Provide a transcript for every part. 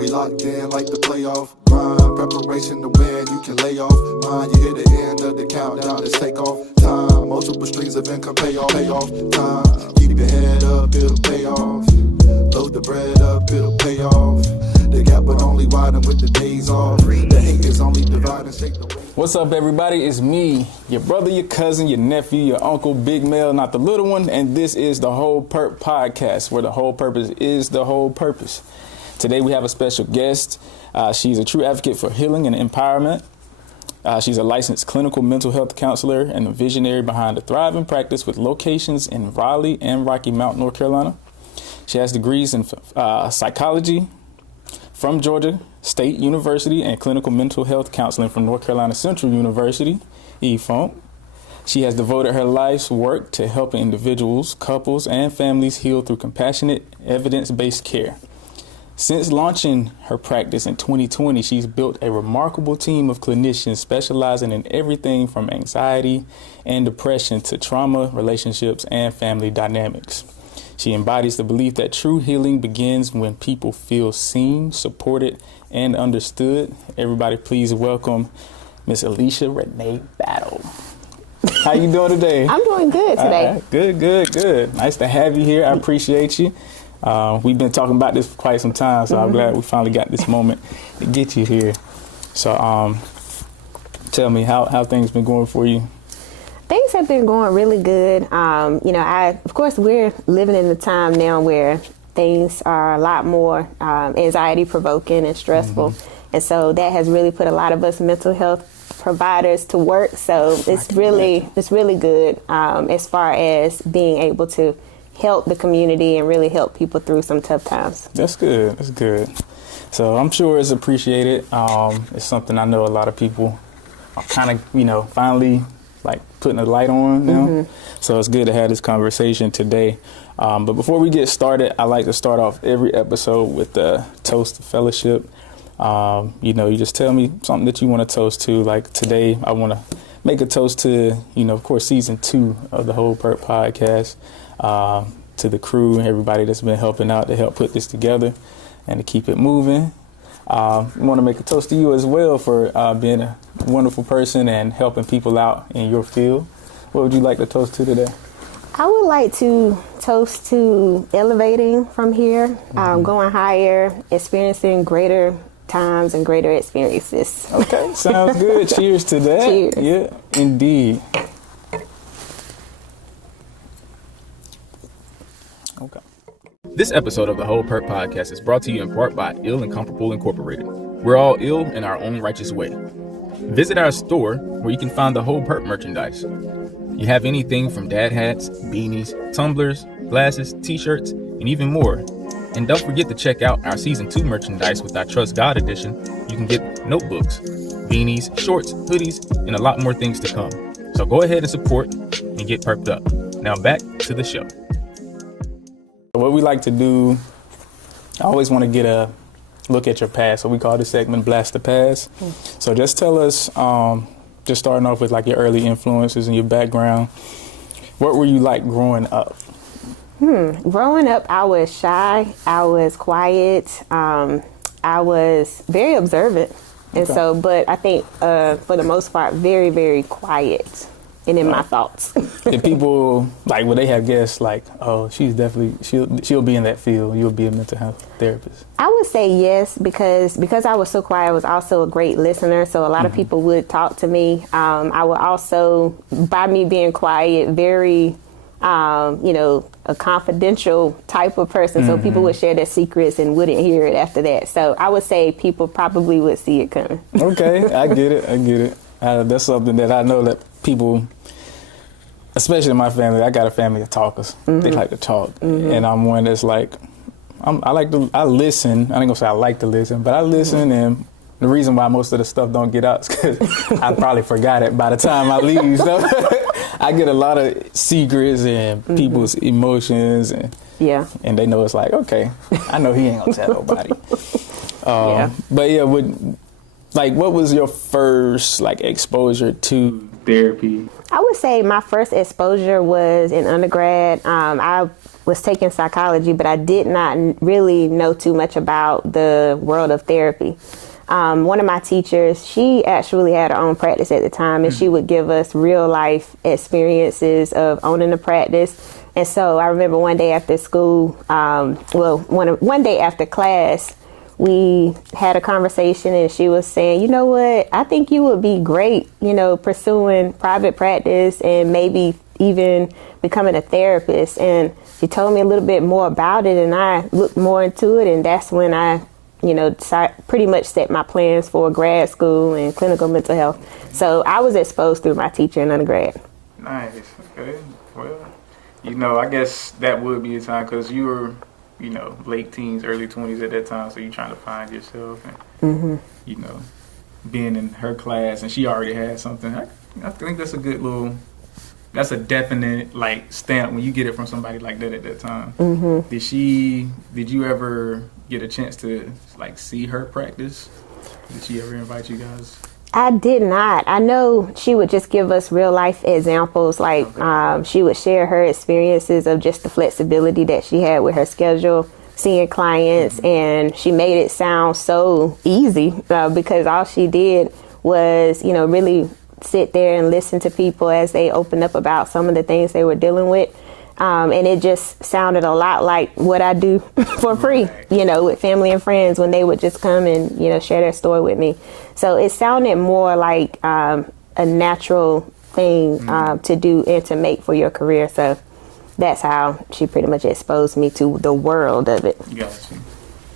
We locked in like the playoff grind. Preparation to win, you can lay off. Mind, you hit the end of the countdown, it's take off time. Multiple streams of income, pay off time. Keep your head up, it'll pay off. Load the bread up, it'll pay off. The gap would only widen with the days off. The hate is only dividing, shake the way. What's up, everybody? It's me, your brother, your cousin, your nephew, your uncle, Big Mel, not the little one, and this is the Whole Purp podcast, where the whole purpose is the whole purpose. Today we have a special guest. She's a true advocate for healing and empowerment. She's a licensed clinical mental health counselor and a visionary behind a thriving practice with locations in Raleigh and Rocky Mount, North Carolina. She has degrees in psychology from Georgia State University and clinical mental health counseling from North Carolina Central University, E-Funk. She has devoted her life's work to helping individuals, couples, and families heal through compassionate, evidence-based care. Since launching her practice in 2020, she's built a remarkable team of clinicians specializing in everything from anxiety and depression to trauma, relationships, and family dynamics. She embodies the belief that true healing begins when people feel seen, supported, and understood. Everybody, please welcome Miss Alicia Renee Battle. How you doing today? I'm doing good today. Good. Nice to have you here. I appreciate you. We've been talking about this for quite some time, so I'm glad we finally got this moment to get you here. So tell me, how things been going for you? Things have been going really good. Of course, we're living in a time now where things are a lot more anxiety provoking and stressful. And so that has really put a lot of us mental health providers to work. So it's really good as far as being able to help the community and really help people through some tough times. That's good. So I'm sure it's appreciated. It's something I know a lot of people are kind of, finally like putting a light on now. So it's good to have this conversation today. But before we get started, I like to start off every episode with the toast to fellowship. You just tell me something that you want to toast to. Like today, I want to make a toast to, of course, season 2 of the Whole Purp podcast. To the crew and everybody that's been helping out to help put this together and to keep it moving. I want to make a toast to you as well for being a wonderful person and helping people out in your field. What would you like to toast to today? I would like to toast to elevating from here, going higher, experiencing greater times and greater experiences. Okay, sounds good. Cheers to that. Cheers. Yeah, indeed. Okay. This episode of the Whole Purp podcast is brought to you in part by Ill and Comfortable Incorporated. We're all ill in our own righteous way. Visit our store where you can find the Whole Purp merchandise. You have anything from dad hats, beanies, tumblers, glasses, t-shirts, and even more. And don't forget to check out our season 2 merchandise with our Trust God edition. You can get notebooks, beanies, shorts, hoodies, and a lot more things to come. So go ahead and support and get perked up. Now back to the show. What we like to do, I always want to get a look at your past. So we call this segment Blast the Past. So just tell us, just starting off with like your early influences and your background. What were you like growing up? Growing up, I was shy. I was quiet. I was very observant. And so, but I think for the most part, very, very quiet and in my thoughts. Did people would they have guessed oh, she's definitely she'll be in that field, you'll be a mental health therapist? I would say yes, because I was so quiet, I was also a great listener. So a lot of people would talk to me. I would also, by me being quiet, very a confidential type of person. So people would share their secrets and wouldn't hear it after that. So I would say people probably would see it coming. Okay, I get it. That's something that I know that people, especially in my family, I got a family of talkers. They like to talk. And I'm one that's I listen. I ain't gonna say I like to listen, but I listen. And the reason why most of the stuff don't get out is because I probably forgot it by the time I leave. So I get a lot of secrets and people's emotions, and they know it's okay, I know he ain't gonna tell nobody. But yeah, what was your first exposure to therapy? I would say my first exposure was in undergrad. I was taking psychology, but I did not really know too much about the world of therapy. One of my teachers, she actually had her own practice at the time, and she would give us real life experiences of owning a practice. And so I remember one day after school, one day after class, we had a conversation, and she was saying, you know what, I think you would be great, pursuing private practice and maybe even becoming a therapist. And she told me a little bit more about it, and I looked more into it, and that's when I pretty much set my plans for grad school and clinical mental health. So I was exposed through my teacher in undergrad. Nice. Okay. Well, I guess that would be a time because you were, late teens, early 20s at that time. So you're trying to find yourself and, being in her class, and she already had something. I think that's a good that's a definite stamp when you get it from somebody like that at that time. Did you ever get a chance to see her practice? Did she ever invite you guys? I did not. I know she would just give us real life examples. She would share her experiences of just the flexibility that she had with her schedule, seeing clients, and she made it sound so easy because all she did was, really sit there and listen to people as they opened up about some of the things they were dealing with. And it just sounded a lot like what I do for free, with family and friends when they would just come and, share their story with me. So it sounded more like a natural thing to do and to make for your career. So that's how she pretty much exposed me to the world of it. Gotcha.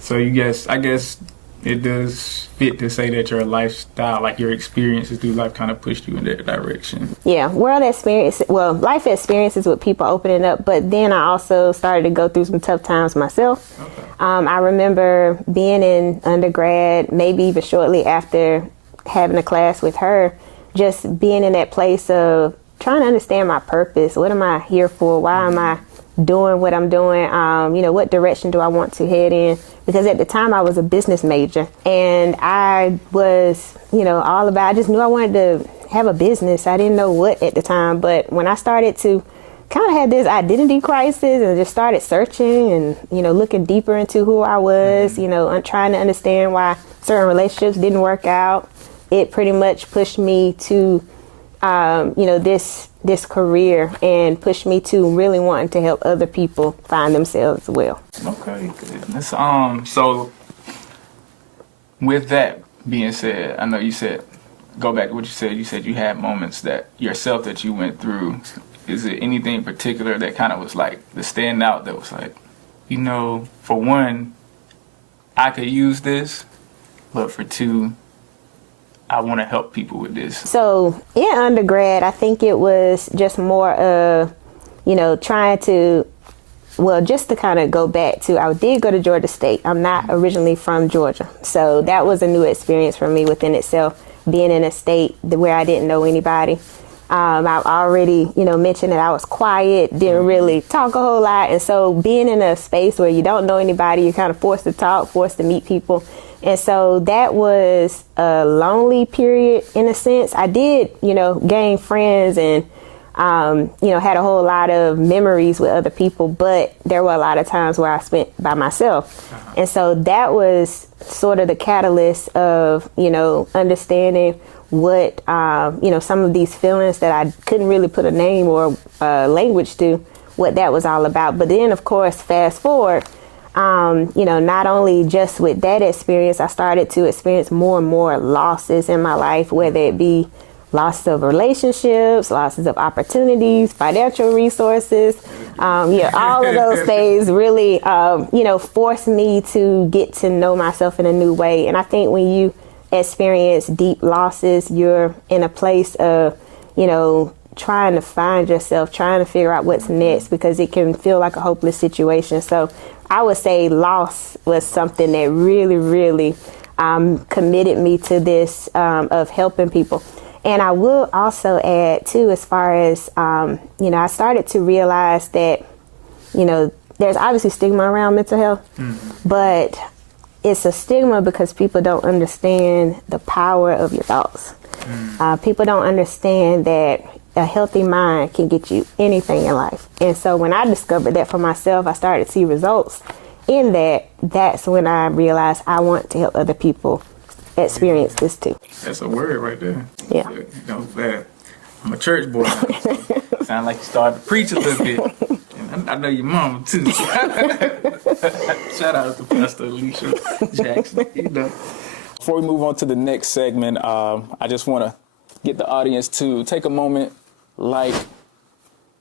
So I guess it does fit to say that your lifestyle, your experiences through life kind of pushed you in that direction. Yeah, life experiences with people opening up, but then I also started to go through some tough times myself. Okay. I remember being in undergrad, maybe even shortly after having a class with her, just being in that place of trying to understand my purpose. What am I here for? Why am I doing what I'm doing? What direction do I want to head in? Because at the time I was a business major, and I was, I just knew I wanted to have a business. I didn't know what at the time, but when I started to kind of have this identity crisis and just started searching and, looking deeper into who I was, trying to understand why certain relationships didn't work out, it pretty much pushed me to, this career and pushed me to really wanting to help other people find themselves as well. Okay, good. So with that being said, I know you said, go back to what you said. You said you had moments that yourself that you went through. Is it anything in particular that kind of was the standout that was for one, I could use this, but for two, I want to help people with this? So in undergrad, I think it was just more of, trying to, just to kind of go back to, I did go to Georgia State. I'm not originally from Georgia. So that was a new experience for me within itself, being in a state where I didn't know anybody. I've already, mentioned that I was quiet, didn't really talk a whole lot. And so being in a space where you don't know anybody, you're kind of forced to talk, forced to meet people. And so that was a lonely period in a sense. I did, gain friends and, had a whole lot of memories with other people, but there were a lot of times where I spent by myself. Uh-huh. And so that was sort of the catalyst of, understanding what, some of these feelings that I couldn't really put a name or language to, what that was all about. But then, of course, fast forward, not only just with that experience, I started to experience more and more losses in my life, whether it be losses of relationships, losses of opportunities, financial resources. All of those things really, forced me to get to know myself in a new way. And I think when you experience deep losses, you're in a place of, trying to find yourself, trying to figure out what's next, because it can feel like a hopeless situation. So I would say loss was something that really, really committed me to this of helping people. And I will also add, too, as far as, I started to realize that, there's obviously stigma around mental health, but it's a stigma because people don't understand the power of your thoughts. People don't understand that a healthy mind can get you anything in life. And so when I discovered that for myself, I started to see results in that. That's when I realized I want to help other people experience this too. That's a word right there. Yeah. You know, that I'm a church boy. Sound like you started to preach a little bit. And I know your mama too. Shout out to Pastor Alicia Jackson. You know. Before we move on to the next segment, I just want to get the audience to take a moment, like,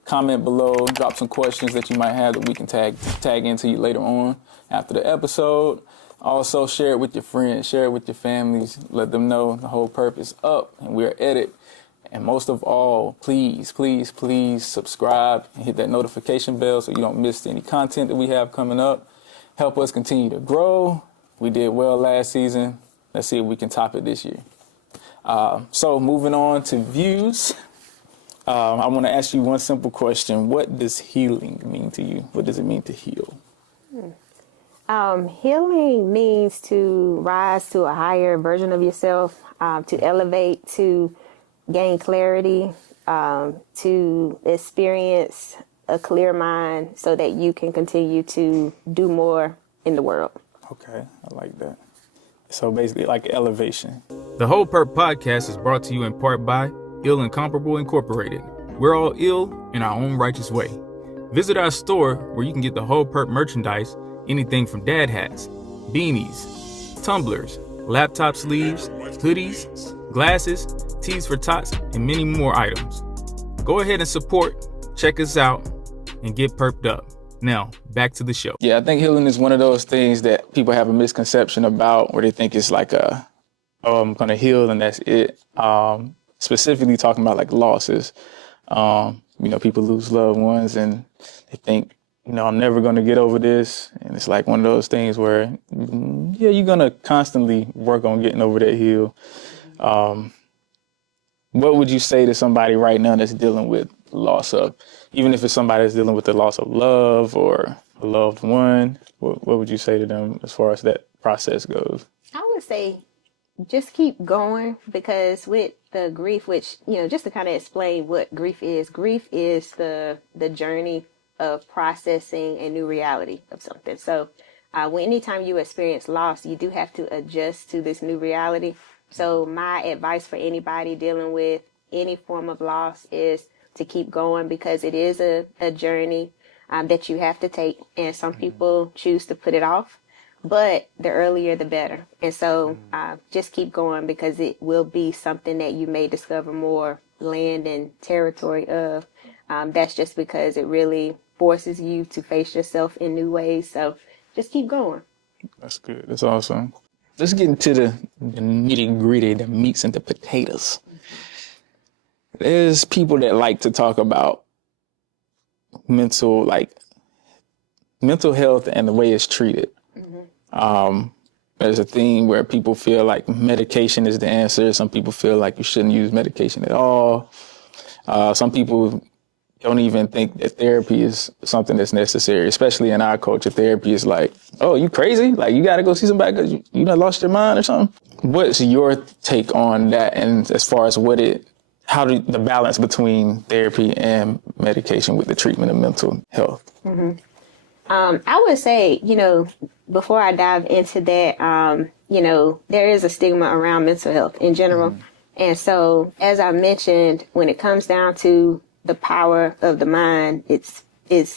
comment below, drop some questions that you might have that we can tag into you later on after the episode. Also, share it with your friends, share it with your families, let them know the Whole Purp is up and we're at it. And most of all, please, please, please subscribe and hit that notification bell so you don't miss any content that we have coming up. Help us continue to grow. We did well last season. Let's see if we can top it this year. So moving on to views, I want to ask you one simple question. What does healing mean to you? What does it mean to heal? Healing means to rise to a higher version of yourself, to elevate, to gain clarity, to experience a clear mind so that you can continue to do more in the world. Okay, I like that. So basically like elevation. The Whole Purp podcast is brought to you in part by Ill Incomparable Incorporated. We're all ill in our own righteous way. Visit our store where you can get the Whole Purp merchandise, anything from dad hats, beanies, tumblers, laptop sleeves, hoodies, glasses, tees for tots, and many more items. Go ahead and support, check us out, and get perped up. Now, back to the show. Yeah, I think healing is one of those things that people have a misconception about where they think it's like I'm going to heal and that's it. Specifically talking about like losses. People lose loved ones and they think, I'm never going to get over this. And it's like one of those things where, you're going to constantly work on getting over that hill. What would you say to somebody right now that's dealing with loss of, even if it's somebody that's dealing with the loss of love or a loved one, what would you say to them as far as that process goes? I would say just keep going, because with the grief, which, just to kind of explain what grief is the journey of processing a new reality of something. So anytime you experience loss, you do have to adjust to this new reality. So my advice for anybody dealing with any form of loss is to keep going, because it is a journey that you have to take. And some people choose to put it off, but the earlier the better. And so just keep going, because it will be something that you may discover more land and territory of. That's just because it really forces you to face yourself in new ways. So just keep going. That's good. That's awesome. Let's get into the nitty gritty, the meats and the potatoes. There's people that like to talk about mental health and the way it's treated. There's a thing where people feel like medication is the answer. Some people feel like you shouldn't use medication at all. Some people don't even think that therapy is something that's necessary, especially in our culture. Therapy is like, oh, you crazy? Like, you got to go see somebody because you done lost your mind or something? What's your take on that? And as far as how the balance between therapy and medication with the treatment of mental health? I would say, before I dive into that, there is a stigma around mental health in general. And so, as I mentioned, when it comes down to the power of the mind, it's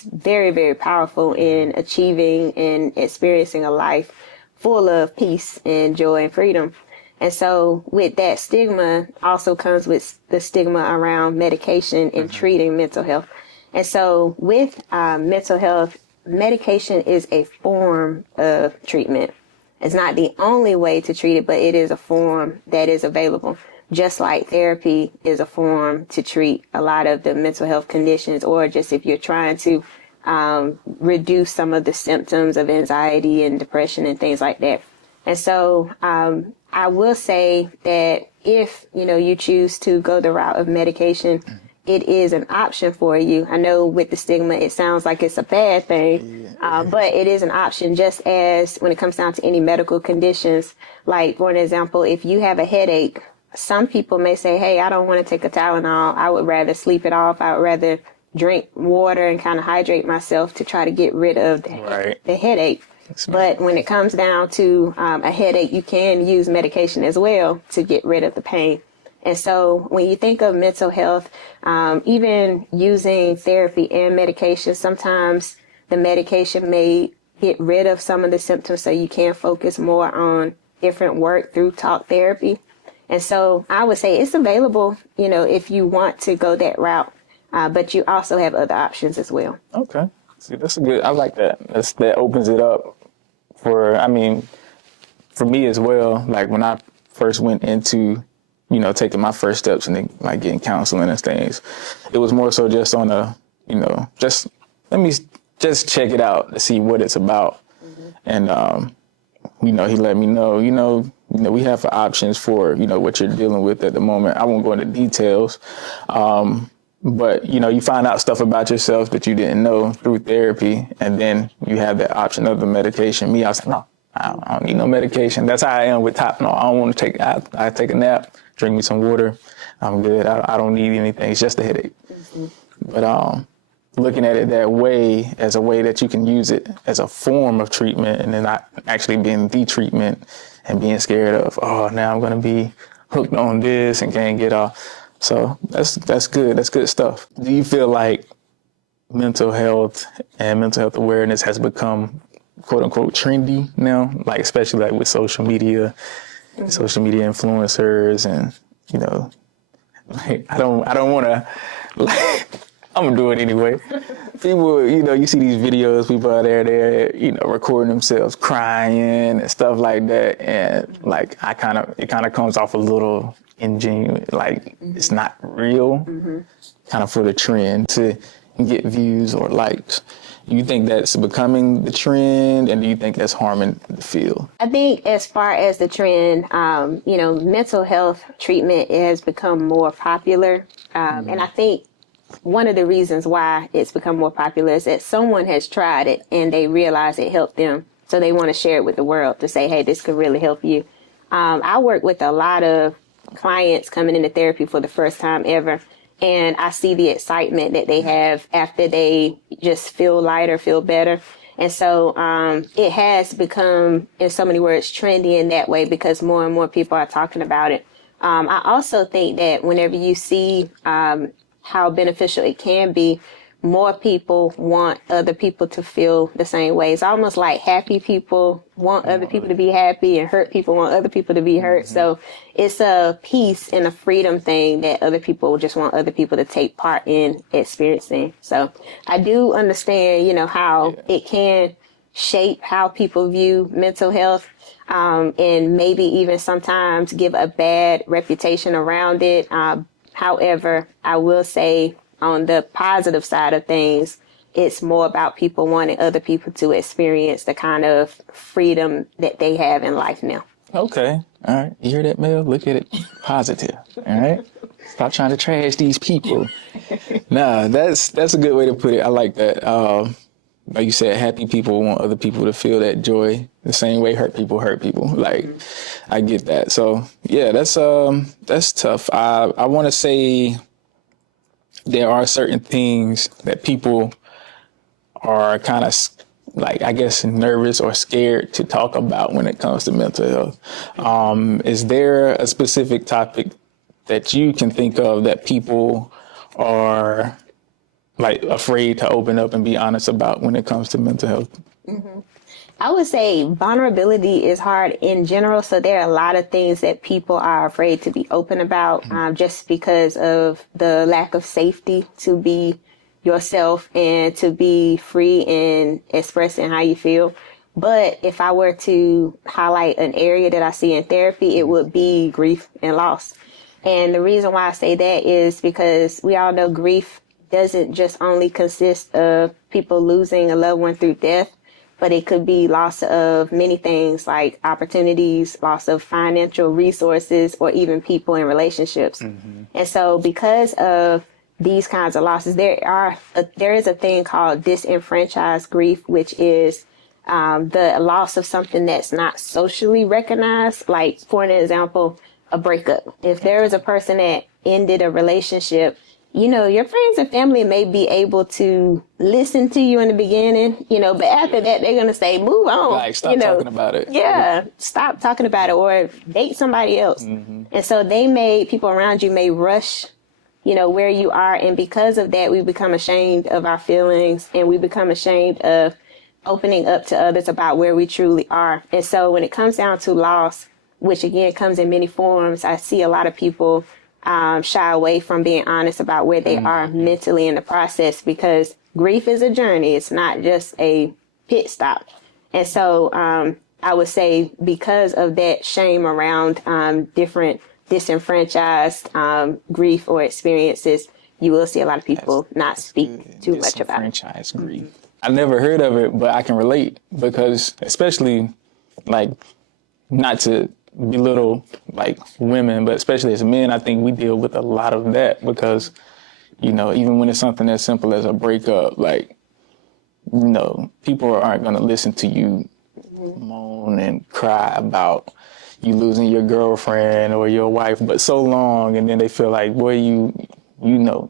very, very powerful in achieving and experiencing a life full of peace and joy and freedom. And so with that stigma also comes with the stigma around medication and treating mental health. And so with mental health, medication is a form of treatment. It's not the only way to treat it, but it is a form that is available. Just like therapy is a form to treat a lot of the mental health conditions, or just if you're trying to reduce some of the symptoms of anxiety and depression and things like that. And so I will say that if, you choose to go the route of medication, it is an option for you. I know with the stigma, it sounds like it's a bad thing, but it is an option, just as when it comes down to any medical conditions. Like, for an example, if you have a headache, some people may say, hey, I don't want to take a Tylenol. I would rather sleep it off. I would rather drink water and kind of hydrate myself to try to get rid of the headache. But when it comes down to a headache, you can use medication as well to get rid of the pain. And so when you think of mental health, even using therapy and medication, sometimes the medication may get rid of some of the symptoms so you can focus more on different work through talk therapy. And so I would say it's available, you know, if you want to go that route, but you also have other options as well. Okay. See, that's a good, I like that. That opens it up for me as well. Like when I first went into, you know, taking my first steps and like getting counseling and things, it was more so just on a, you know, just let me just check it out to see what it's about. Mm-hmm. And, you know, he let me know, you know, we have options for, you know, what you're dealing with at the moment. I won't go into details. But, you know, you find out stuff about yourself that you didn't know through therapy. And then you have that option of the medication. Me, I was like, no, I don't need no medication. That's how I am with Tylenol. I don't want to take, I take a nap, drink me some water. I'm good. I don't need anything. It's just a headache. Mm-hmm. But looking at it that way, as a way that you can use it as a form of treatment, and then not actually being the treatment and being scared of, oh, now I'm going to be hooked on this and can't get off. So that's good. That's good stuff. Do you feel like mental health and mental health awareness has become quote unquote trendy now? Like, especially like with social media, mm-hmm. social media influencers, and, you know, like, I don't want to, like, I'm going to do it anyway. People, you know, you see these videos, people out there, they're, you know, recording themselves crying and stuff like that. And like, it kind of comes off a little ingenuine, like mm-hmm. it's not real, mm-hmm. kind of for the trend to get views or likes. Do you think that's becoming the trend, and do you think that's harming the field? I think as far as the trend, you know, mental health treatment has become more popular. Mm-hmm. And I think one of the reasons why it's become more popular is that someone has tried it and they realize it helped them. So they want to share it with the world to say, hey, this could really help you. I work with a lot of clients coming into therapy for the first time ever. And I see the excitement that they have after they just feel lighter, feel better. And so it has become, in so many words, trendy in that way because more and more people are talking about it. I also think that whenever you see how beneficial it can be, more people want other people to feel the same way. It's almost like happy people want other people to be happy, and hurt people want other people to be hurt. Mm-hmm. So it's a peace and a freedom thing that other people just want other people to take part in experiencing. So I do understand, you know, how it can shape how people view mental health, and maybe even sometimes give a bad reputation around it. However, I will say, on the positive side of things, it's more about people wanting other people to experience the kind of freedom that they have in life now. Okay. All right. You hear that, Mel? Look at it positive. All right. Stop trying to trash these people. Nah, that's a good way to put it. I like that. Like you said, happy people want other people to feel that joy the same way hurt people hurt people. Like, mm-hmm. I get that. So yeah, that's tough. I want to say there are certain things that people are kind of, like, I guess, nervous or scared to talk about when it comes to mental health. Is there a specific topic that you can think of that people are, like, afraid to open up and be honest about when it comes to mental health? Mm-hmm. I would say vulnerability is hard in general. So there are a lot of things that people are afraid to be open about, just because of the lack of safety to be yourself and to be free in expressing how you feel. But if I were to highlight an area that I see in therapy, it would be grief and loss. And the reason why I say that is because we all know grief doesn't just only consist of people losing a loved one through death, but it could be loss of many things like opportunities, loss of financial resources, or even people in relationships. Mm-hmm. And so because of these kinds of losses, there is a thing called disenfranchised grief, which is the loss of something that's not socially recognized. Like, for an example, a breakup. If there is a person that ended a relationship, you know, your friends and family may be able to listen to you in the beginning, you know, but after that, they're going to say, move on. Like, stop you know, talking about it. Yeah, stop talking about it or date somebody else. And so people around you may rush, you know, where you are. And because of that, we become ashamed of our feelings and we become ashamed of opening up to others about where we truly are. And so when it comes down to loss, which again comes in many forms, I see a lot of people shy away from being honest about where they are mentally in the process, because grief is a journey. It's not just a pit stop. And so I would say because of that shame around different disenfranchised grief or experiences, you will see a lot of people not speak too much about it. Disenfranchised grief. I never heard of it, but I can relate, because especially, like, not to belittle like women, but especially as men, I think we deal with a lot of that, because, you know, even when it's something as simple as a breakup, like, you know, people aren't going to listen to you moan and cry about you losing your girlfriend or your wife, but so long, and then they feel like, boy, you know,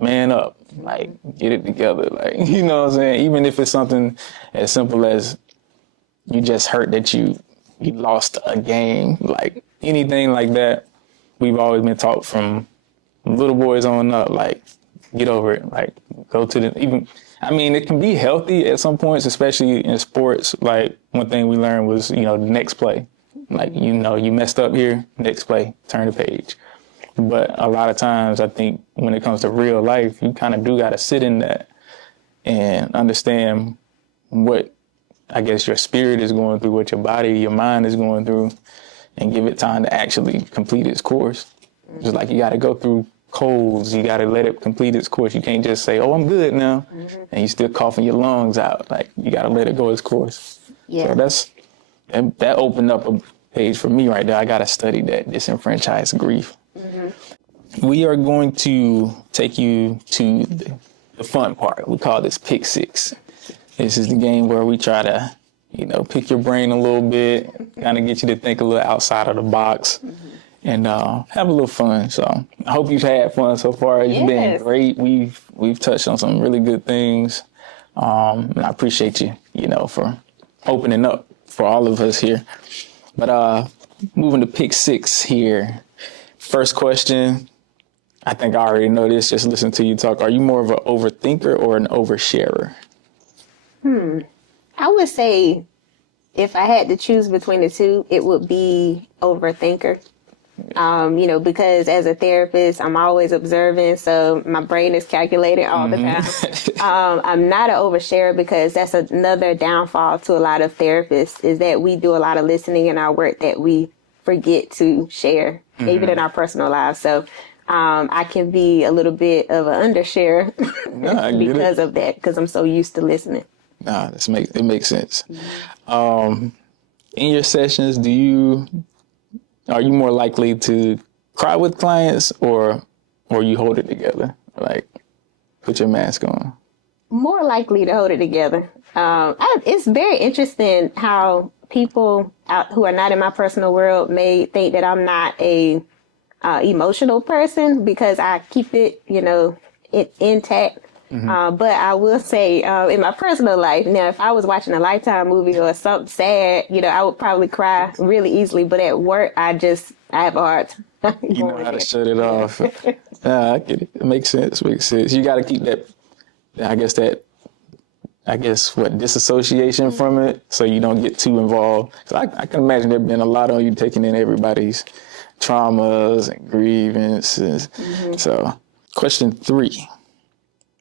man up, like, get it together, like, you know what I'm saying? Even if it's something as simple as you just hurt that you lost a game, like anything like that, we've always been taught from little boys on up, like, get over it, like, go to it can be healthy at some points, especially in sports. Like, one thing we learned was, you know, the next play, like, you know, you messed up here, next play, turn the page. But a lot of times, I think when it comes to real life, you kind of do got to sit in that and understand what, I guess, your spirit is going through, what your body, your mind is going through, and give it time to actually complete its course. Just like you got to go through colds, you got to let it complete its course. You can't just say, oh, I'm good now, and you still coughing your lungs out. Like, you got to let it go its course. Yeah. So that opened up a page for me right there. I got to study that disenfranchised grief. We are going to take you to the fun part. We call this Pick Six. This is the game where we try to, you know, pick your brain a little bit, kind of get you to think a little outside of the box, and have a little fun. So I hope you've had fun so far. It's been great. We've touched on some really good things, and I appreciate you, you know, for opening up for all of us here. But moving to Pick Six here. First question. I think I already know this, just listen to you talk. Are you more of an overthinker or an oversharer? I would say if I had to choose between the two, it would be overthinker. You know, because as a therapist, I'm always observing, so my brain is calculating all the time. I'm not an oversharer, because that's another downfall to a lot of therapists, is that we do a lot of listening in our work that we forget to share, even in our personal lives. So I can be a little bit of an undershare because of that, because I'm so used to listening. Nah, it makes sense. In your sessions, are you more likely to cry with clients, or you hold it together, like put your mask on? More likely to hold it together. It's very interesting how people who are not in my personal world may think that I'm not a emotional person, because I keep it, you know, intact. But I will say, in my personal life, now, if I was watching a Lifetime movie or something sad, you know, I would probably cry really easily. But at work, I have a hard time. You know how to shut it off. I get it. It makes sense. You got to keep that, disassociation from it, so you don't get too involved. So I can imagine there been a lot on you taking in everybody's traumas and grievances. So, question 3.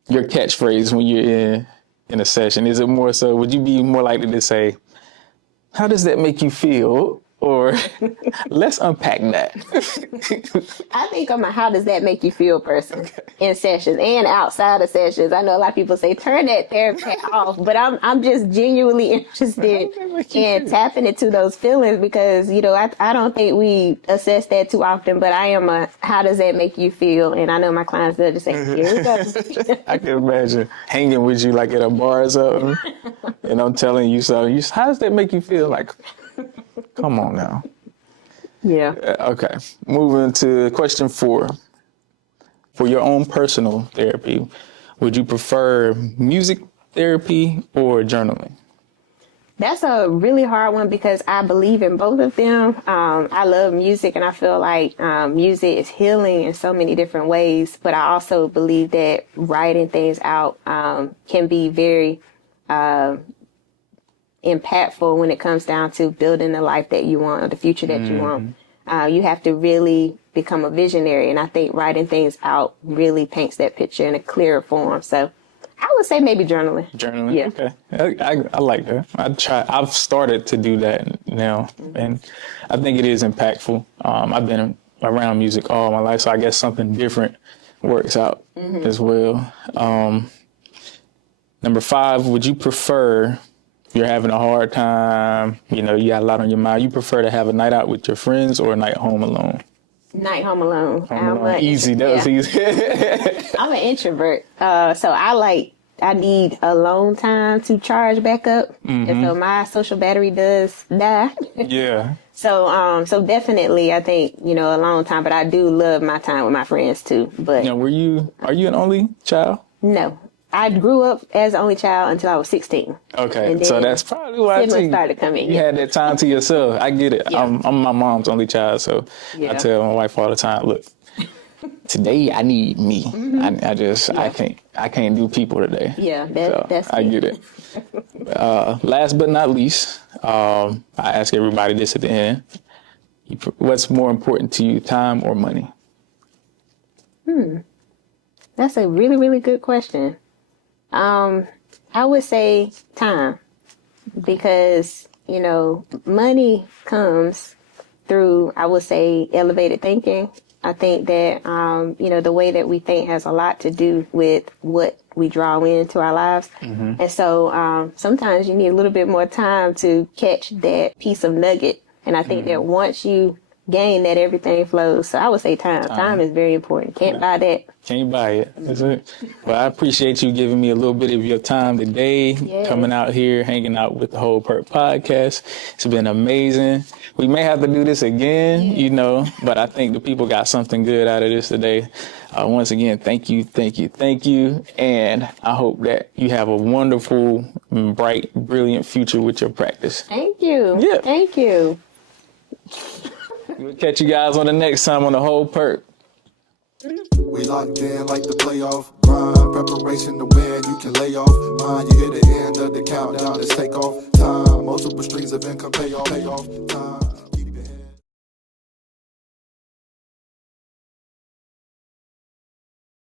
Your catchphrase when you're in a session, is it more so, would you be more likely to say, how does that make you feel? Or let's unpack that. I think I'm a how does that make you feel person in sessions and outside of sessions. I know a lot of people say turn that therapy off, but I'm just genuinely interested in tapping into those feelings, because, you know, I don't think we assess that too often, but I am a how does that make you feel? And I know my clients, they'll just say, here we go. I can imagine hanging with you like at a bar or something, and I'm telling you something. How does that make you feel? Like, come on now. Yeah. Okay. Moving to question 4. For your own personal therapy, would you prefer music therapy or journaling? That's a really hard one because I believe in both of them. I love music, and I feel like music is healing in so many different ways. But I also believe that writing things out can be very impactful when it comes down to building the life that you want or the future that you want. You have to really become a visionary, and I think writing things out really paints that picture in a clearer form. So I would say maybe journaling. Journaling? Yeah. Okay. I like that. I've started to do that now, and I think it is impactful. I've been around music all my life, so I guess something different works out as well. Number 5, would you prefer, if you're having a hard time, you got a lot on your mind, you prefer to have a night out with your friends or a night home alone? Night home alone. Easy. That was easy. I'm an introvert, so I need alone time to charge back up, and so my social battery does die. Yeah. So definitely, I think alone time. But I do love my time with my friends too. But Now, are you an only child? No, I grew up as the only child until I was 16. Okay, so that's probably why siblings started coming. You had that time to yourself. I get it. Yeah. I'm my mom's only child, so I tell my wife all the time, look, today I need me. I can't do people today. Yeah, that's I get it. Last but not least, I ask everybody this at the end. What's more important to you, time or money? That's a really, really good question. I would say time, because, money comes through, I would say, elevated thinking. I think that, the way that we think has a lot to do with what we draw into our lives. And so sometimes you need a little bit more time to catch that piece of nugget. And I think that once you gain that, everything flows. So I would say time. Time is very important. Can't buy that. Can't buy it. That's it. Well, I appreciate you giving me a little bit of your time today, coming out here, hanging out with the Whole Purp podcast. It's been amazing. We may have to do this again, but I think the people got something good out of this today. Once again, thank you. And I hope that you have a wonderful, bright, brilliant future with your practice. Thank you. Yeah. Thank you. We'll catch you guys on the next time on the Whole Purp. We locked in like the playoff grind, preparation to win. You can lay off mine. You hit the end of the countdown. It's take off time. Multiple streams of income, pay off time.